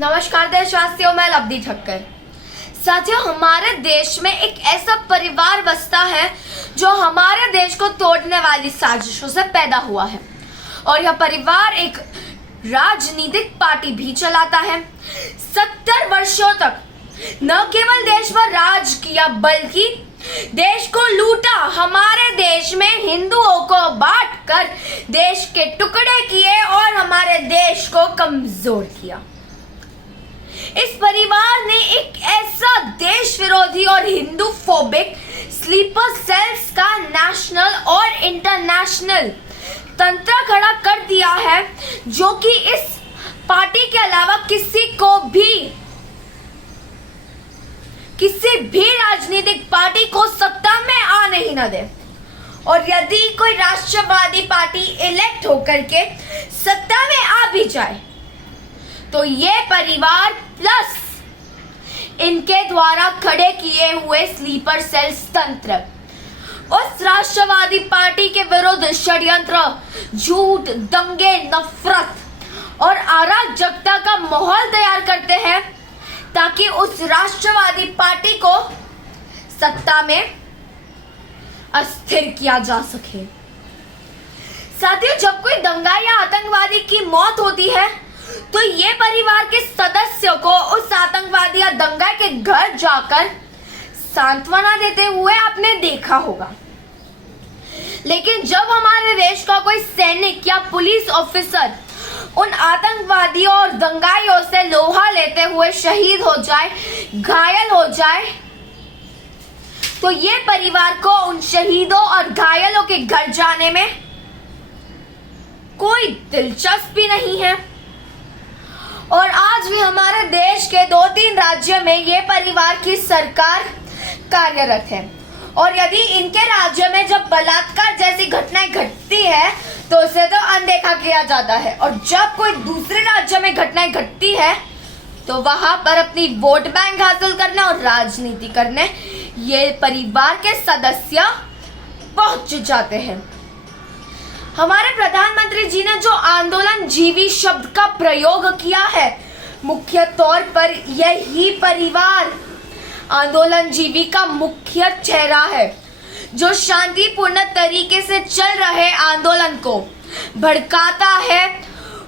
नमस्कार देशवासियों, मैं लवदी ठक्कर। साथियों, हमारे देश में एक ऐसा परिवार बसता है जो हमारे देश को तोड़ने वाली साजिशों से पैदा हुआ है और यह परिवार एक राजनीतिक पार्टी भी चलाता है। 70 वर्षों तक न केवल देश पर राज किया बल्कि देश को लूटा। हमारे देश में हिंदुओं को बांटकर देश के टुकड़े किए और हमारे देश को कमजोर किया। इस परिवार ने एक ऐसा देश विरोधी और हिंदू फोबिक स्लीपर सेल्स का नेशनल और इंटरनेशनल तंत्र खड़ा कर दिया है जो कि इस पार्टी के अलावा किसी भी राजनीतिक पार्टी को सत्ता में आने ही न दे। और यदि कोई राष्ट्रवादी पार्टी इलेक्ट होकर के सत्ता में आ भी जाए तो ये परिवार प्लस इनके द्वारा खड़े किए हुए स्लीपर सेल्स तंत्र उस राष्ट्रवादी पार्टी के विरुद्ध षड्यंत्र, झूठ, दंगे, नफरत और अराजकता का माहौल तैयार करते हैं ताकि उस राष्ट्रवादी पार्टी को सत्ता में अस्थिर किया जा सके। साथियों, जब कोई दंगा या आतंकवादी की मौत होती है तो ये परिवार के सदस्यों को उस आतंकवादी या दंगा के घर जाकर सांत्वना देते हुए आपने देखा होगा। लेकिन जब हमारे देश का कोई सैनिक या पुलिस ऑफिसर उन आतंकवादियों और दंगाइयों से लोहा लेते हुए शहीद हो जाए, घायल हो जाए, तो ये परिवार को उन शहीदों और घायलों के घर जाने में कोई दिलचस्पी नहीं है। और आज भी हमारे देश के 2-3 राज्यों में ये परिवार की सरकार कार्यरत है। और यदि इनके राज्य में जब बलात्कार जैसी घटनाएं घटती है तो उसे तो अनदेखा किया जाता है, और जब कोई दूसरे राज्य में घटनाएं घटती है तो वहां पर अपनी वोट बैंक हासिल करने और राजनीति करने ये परिवार के सदस्य पहुंच जाते हैं। हमारे प्रधानमंत्री जी ने जो आंदोलन जीवी शब्द का प्रयोग किया है, मुख्य तौर पर यही परिवार आंदोलन जीवी का मुख्य चेहरा है जो शांतिपूर्ण तरीके से चल रहे आंदोलन को भड़काता है,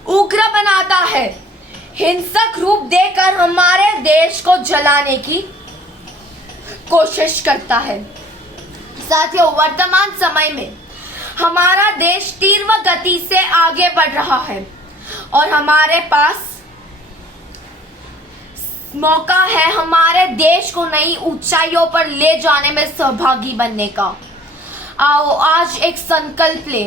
उग्र बनाता है, हिंसक रूप देकर हमारे देश को जलाने की कोशिश करता है। साथियों, वर्तमान समय में हमारा देश तीव्र गति से आगे बढ़ रहा है और हमारे पास मौका है हमारे देश को नई ऊंचाइयों पर ले जाने में सहभागी बनने का। आओ आज एक संकल्प ले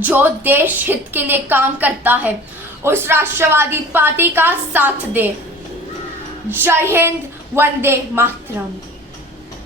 जो देश हित के लिए काम करता है, उस राष्ट्रवादी पार्टी का साथ दे। जय हिंद, वंदे मातरम।